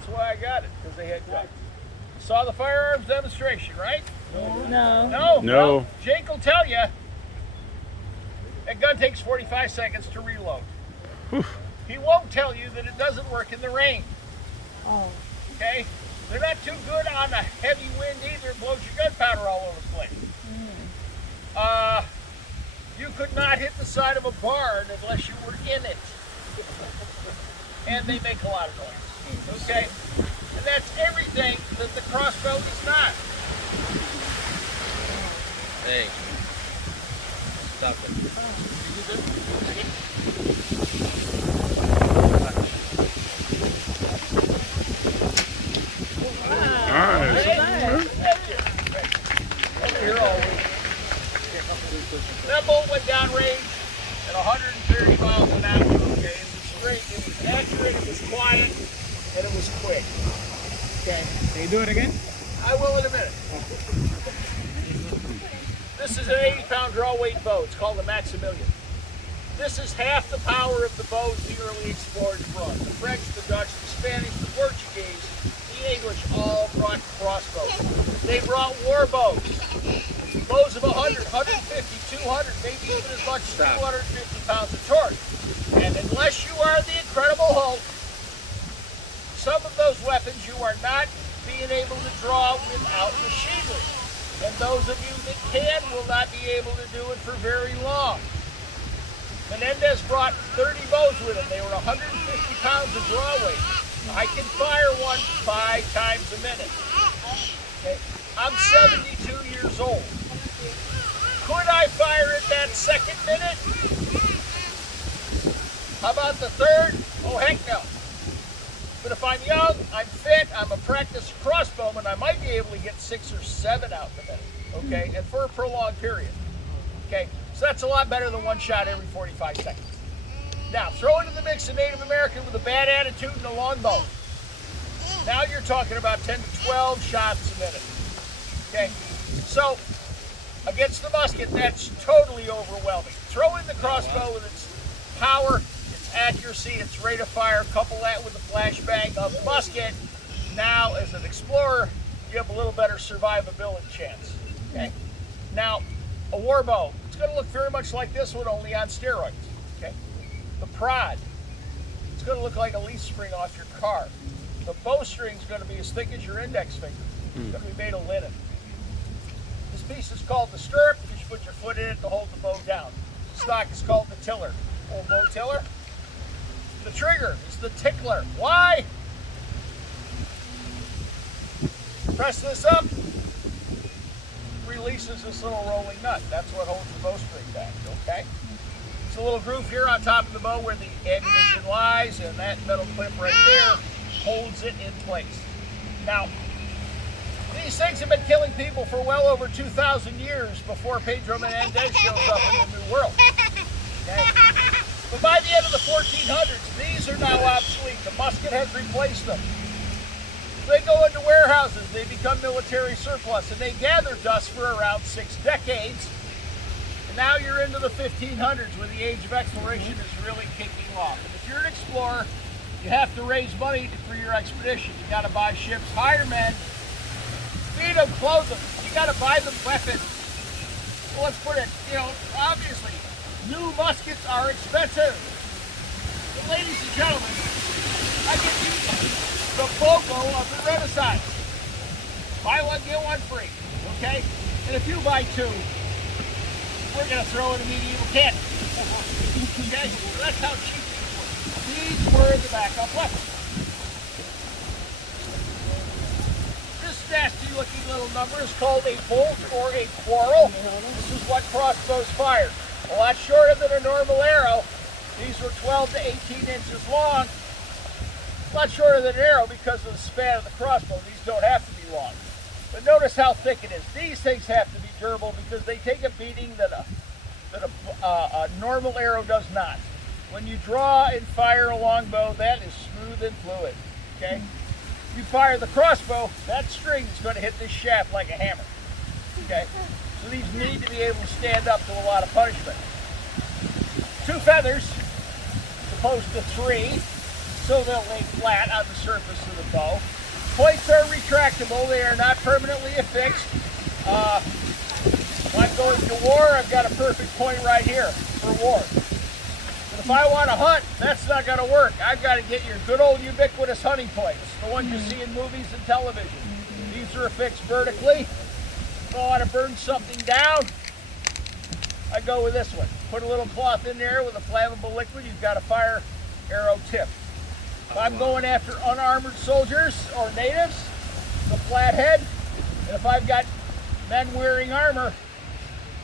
That's why I got it, because they had guns. Saw the firearms demonstration, right? No. No? No. Well, Jake will tell you that gun takes 45 seconds to reload. He won't tell you that it doesn't work in the rain. Oh. Okay? They're not too good on a heavy wind either. It blows your gunpowder all over the place. You could not hit the side of a barn unless you were in it. And they make a lot of noise. Okay? And that's everything that the crossbow is not. Hey. Stop it. That bolt went downrange at 130 miles an hour. Okay, it was straight, it was accurate, it was quiet, and it was quick. Okay. Can you do it again? I will in a minute. This is an 80-pound draw weight bow. It's called a Maximilian. This is half the power of the bows the early explorers brought. The French, the Dutch, the Spanish, the Portuguese, the English all brought crossbows. They brought war bows. Bows of 100, 150, 200, maybe even as much as 250 pounds of torque. And unless you are the Incredible Hulk, some of those weapons you are not being able to draw without machinery. And those of you that can will not be able to do it for very long. Menendez brought 30 bows with him. They were 150 pounds of draw weight. I can fire one 5 times a minute. Okay. I'm 72 years old. Could I fire it that second minute? How about the third? Oh, heck no. But if I'm young, I'm fit, I'm a practiced crossbowman, I might be able to get 6 or 7 out in a minute, okay? And for a prolonged period, okay? So that's a lot better than one shot every 45 seconds. Now, throw into the mix a Native American with a bad attitude and a longbow. Now you're talking about 10 to 12 shots a minute, okay? So, against the musket, that's totally overwhelming. Throw in the crossbow with its power, its accuracy, its rate of fire, couple that with the flashbang of the musket. Now, as an explorer, you have a little better survivability chance, okay? Now, a war bow, it's going to look very much like this one, only on steroids, okay? The prod, it's going to look like a leaf spring off your car. The bowstring is going to be as thick as your index finger. It's going to be made of linen. This piece is called the stirrup, because you put your foot in it to hold the bow down. The stock is called the tiller, old bow tiller. The trigger is the tickler. Why? Press this up, releases this little rolling nut. That's what holds the bowstring back, okay? It's a little groove here on top of the bow where the ammunition lies, and that metal clip right there holds it in place. Now, these things have been killing people for well over 2,000 years before Pedro Menendez shows up in the New World. Okay? But by the end of the 1400s, these are now obsolete. The musket has replaced them. They go into warehouses, they become military surplus, and they gather dust for around 6 decades. And now you're into the 1500s where the age of exploration is really kicking off. And if you're an explorer, you have to raise money for your expedition. You got to buy ships, hire men, feed them, clothe them. You got to buy them weapons. Well, let's put it, obviously, new muskets are expensive. But ladies and gentlemen, I give you the BOGO of the Renaissance. Buy one, get one free, okay? And if you buy 2, we're going to throw in a medieval cannon. Okay? So that's how cheap these were. These were the backup weapons. This nasty looking little number is called a bolt or a quarrel. This is what crossbows fired. A lot shorter than a normal arrow. These were 12 to 18 inches long. A lot shorter than an arrow because of the span of the crossbow. These don't have to be long. But notice how thick it is. These things have to be durable because they take a beating that a normal arrow does not. When you draw and fire a longbow, that is smooth and fluid. Okay? You fire the crossbow, that string is going to hit this shaft like a hammer. Okay? So these need to be able to stand up to a lot of punishment. 2 feathers, as opposed to 3. so they'll lay flat on the surface of the bow. Points are retractable. They are not permanently affixed. When I'm going to war, I've got a perfect point right here for war. But if I want to hunt, that's not going to work. I've got to get your good old ubiquitous hunting points, the ones you see in movies and television. These are affixed vertically. If I want to burn something down, I go with this one. Put a little cloth in there with a flammable liquid. You've got a fire arrow tip. If I'm going after unarmored soldiers or natives, the flathead. And if I've got men wearing armor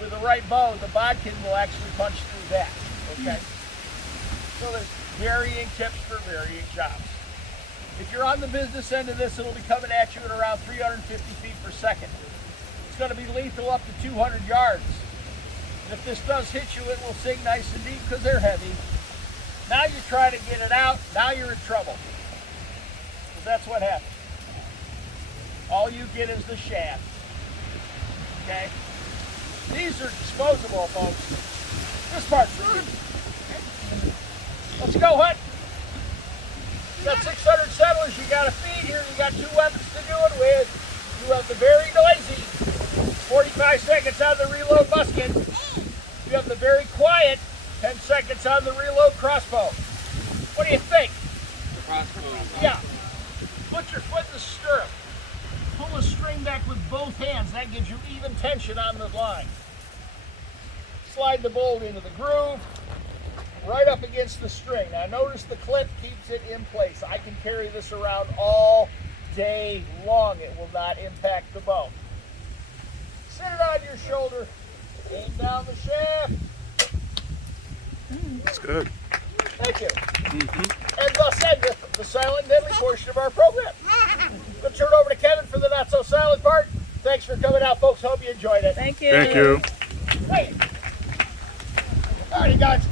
with the right bow, the bodkin will actually punch through that. Okay? So there's varying tips for varying jobs. If you're on the business end of this, it'll be coming at you at around 350 feet per second. It's going to be lethal up to 200 yards. And if this does hit you, it will sing nice and deep because they're heavy. Now you try to get it out, now you're in trouble. Because that's what happens. All you get is the shaft. Okay? These are disposable, folks. This part's let's go hunt. You got 600 settlers you got to feed here. You got 2 weapons to do it with. You have the very noisy 45 seconds on the reload musket. You have the very quiet 10 seconds on the reload crossbow. What do you think? The crossbow. Yeah. Put your foot in the stirrup. Pull the string back with both hands. That gives you even tension on the line. Slide the bolt into the groove, right up against the string. Now notice the clip keeps it in place. I can carry this around all day long. It will not impact the bow. Sit it on your shoulder, aim down the shaft. That's good. Thank you. And thus endeth the silent and deadly portion of our program. We'll turn it over to Kevin for the not so silent part. Thanks for coming out, folks. Hope you enjoyed it. Thank you. Thank you. Hey. Alrighty, guys.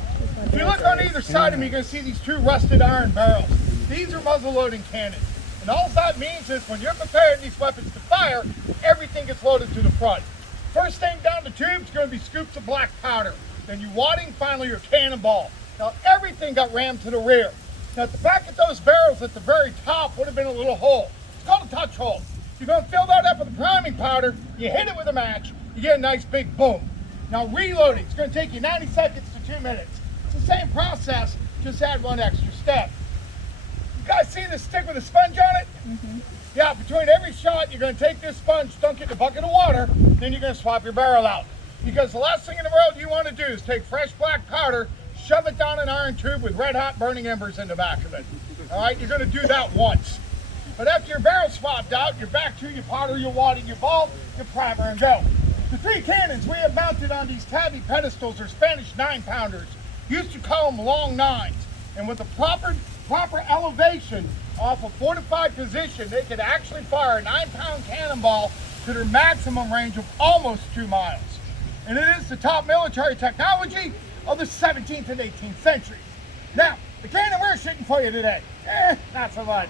If you look on either side of me, you're going to see these 2 rusted iron barrels. These are muzzle loading cannons. And all that means is when you're preparing these weapons to fire, everything gets loaded to the front. First thing down the tube is going to be scoops of black powder. Then you wadding, finally your cannonball. Now everything got rammed to the rear. Now at the back of those barrels at the very top would have been a little hole. It's called a touch hole. You're going to fill that up with priming powder, you hit it with a match, you get a nice big boom. Now reloading, it's going to take you 90 seconds to 2 minutes. It's the same process, just add 1 extra step. You guys see this stick with a sponge on it? Yeah, between every shot, you're going to take this sponge, dunk it in a bucket of water, then you're going to swap your barrel out. Because the last thing in the world you want to do is take fresh black powder, shove it down an iron tube with red hot burning embers in the back of it. All right, you're going to do that once. But after your barrel swapped out, you're back to your powder, your water, your ball, your primer, and go. The 3 cannons we have mounted on these tabby pedestals are Spanish 9-pounders. Used to call them long 9s. And with the proper elevation off a fortified position, they could actually fire a 9-pound cannonball to their maximum range of almost 2 miles. And it is the top military technology of the 17th and 18th centuries. Now, the cannon we're shooting for you today, not so much.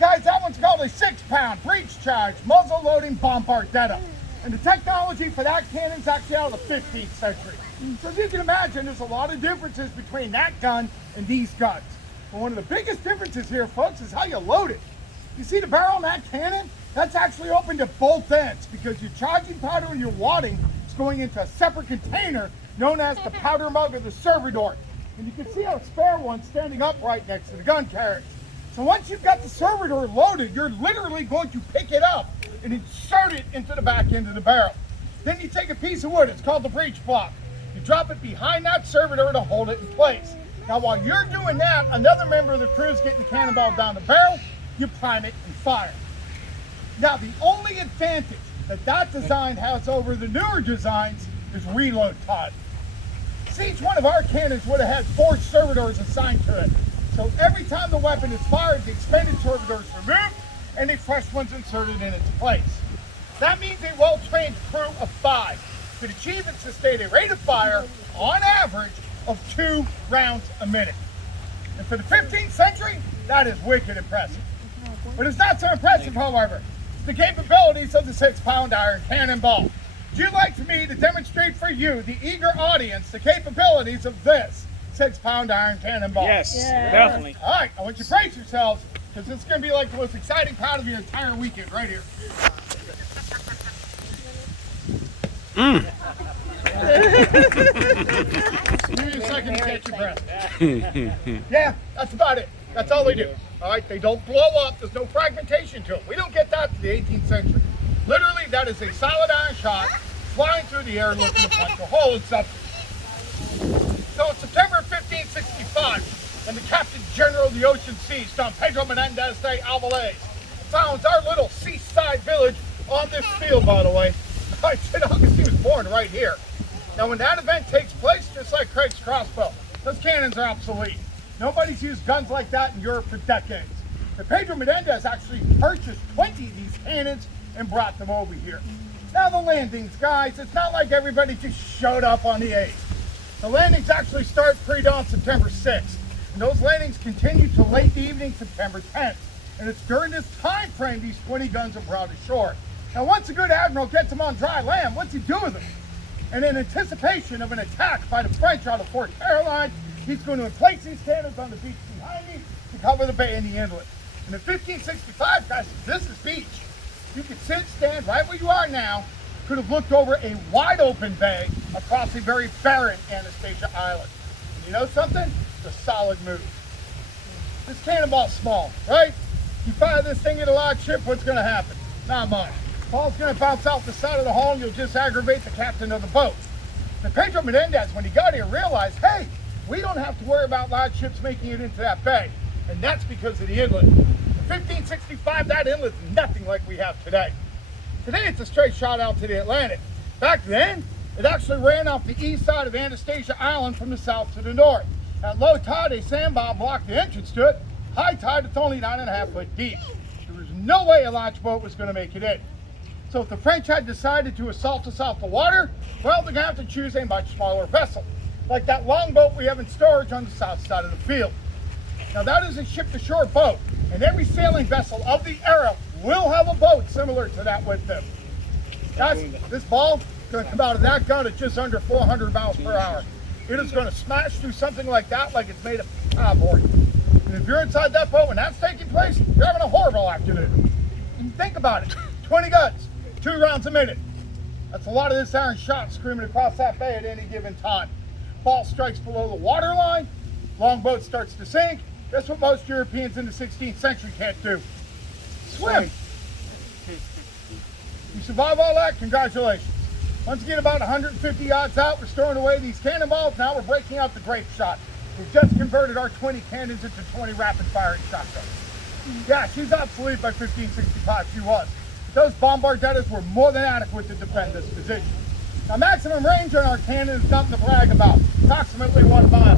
Guys, that one's called a 6-pound breech charge muzzle loading bombardetta. And the technology for that cannon is actually out of the 15th century. So as you can imagine, there's a lot of differences between that gun and these guns. But one of the biggest differences here, folks, is how you load it. You see the barrel on that cannon? That's actually open to both ends because your charging powder and your wadding is going into a separate container known as the powder mug or the servidor. And you can see a spare one standing upright next to the gun carriage. So once you've got the servidor loaded, you're literally going to pick it up and insert it into the back end of the barrel. Then you take a piece of wood, it's called the breech block. You drop it behind that servitor to hold it in place. Now while you're doing that, another member of the crew is getting the cannonball down the barrel, you prime it and fire. Now the only advantage that design has over the newer designs is reload time. See, each one of our cannons would have had 4 servitors assigned to it. So every time the weapon is fired, the expended servitor is removed and a fresh one's inserted in its place. That means a well-trained crew of 5 could achieve and sustain a rate of fire, on average, of 2 rounds a minute. And for the 15th century, that is wicked impressive. But it's not so impressive, however, the capabilities of the 6-pound iron cannonball. Would you like for me to demonstrate for you, the eager audience, the capabilities of this 6-pound iron cannonball. Yes, Yeah. definitely. All right, I want you to brace yourselves because this is going to be like the most exciting part of your entire weekend right here. Give me a second to catch your breath. Yeah, that's about it. That's all they do. All right, they don't blow up. There's no fragmentation to them. We don't get that to the 18th century. Literally, that is a solid iron shot flying through the air looking to punch a hole in something. So it's September 1565, and the Captain General of the Ocean Seas, Don Pedro Menendez de Alvarez, founds our little seaside village on this field, by the way. I said Augustine was born right here. Now, when that event takes place, just like Craig's crossbow, those cannons are obsolete. Nobody's used guns like that in Europe for decades. The Pedro Menendez actually purchased 20 of these cannons and brought them over here. Now the landings, guys, it's not like everybody just showed up on the 8th. The landings actually start pre-dawn September 6th, and those landings continue to late evening September 10th. And it's during this time frame these 20 guns are brought ashore. Now once a good admiral gets them on dry land, what's he do with them? And in anticipation of an attack by the French out of Fort Caroline, he's going to place these cannons on the beach behind me to cover the bay and the inlet. And in 1565, guys, this is beach. You could sit, stand right where you are now, could have looked over a wide open bay across a very barren Anastasia Island. And you know something? It's a solid move. This cannonball's small, right? You fire this thing at a large ship, what's going to happen? Not much. Ball's going to bounce off the side of the hull and you'll just aggravate the captain of the boat. And Pedro Menendez, when he got here, realized, hey, we don't have to worry about large ships making it into that bay. And that's because of the inlet. In 1565, that inlet's nothing like we have today. Today, it's a straight shot out to the Atlantic. Back then, it actually ran off the east side of Anastasia Island from the south to the north. At low tide, a sandbar blocked the entrance to it. High tide, it's only 9.5 foot deep. There was no way a large boat was going to make it in. So if the French had decided to assault us off the water, well, they're going to have to choose a much smaller vessel, like that longboat we have in storage on the south side of the field. Now that is a ship-to-shore boat, and every sailing vessel of the era will have a boat similar to that with them. Guys, this ball is going to come out of that gun at just under 400 miles per hour. It is going to smash through something like that like it's made of cardboard. And if you're inside that boat when that's taking place, you're having a horrible afternoon. And think about it, 20 guns, 2 rounds a minute. That's a lot of this iron shot screaming across that bay at any given time. Ball strikes below the waterline, longboat starts to sink. That's what most Europeans in the 16th century can't do. Swim. You survive all that, congratulations. Once you get about 150 yards out, we're storing away these cannonballs. Now we're breaking out the grape shot. We've just converted our 20 cannons into 20 rapid firing shotguns. Yeah, she's obsolete by 1565, she was. Those bombardettas were more than adequate to defend this position. Now maximum range on our cannon is nothing to brag about, approximately 1 mile.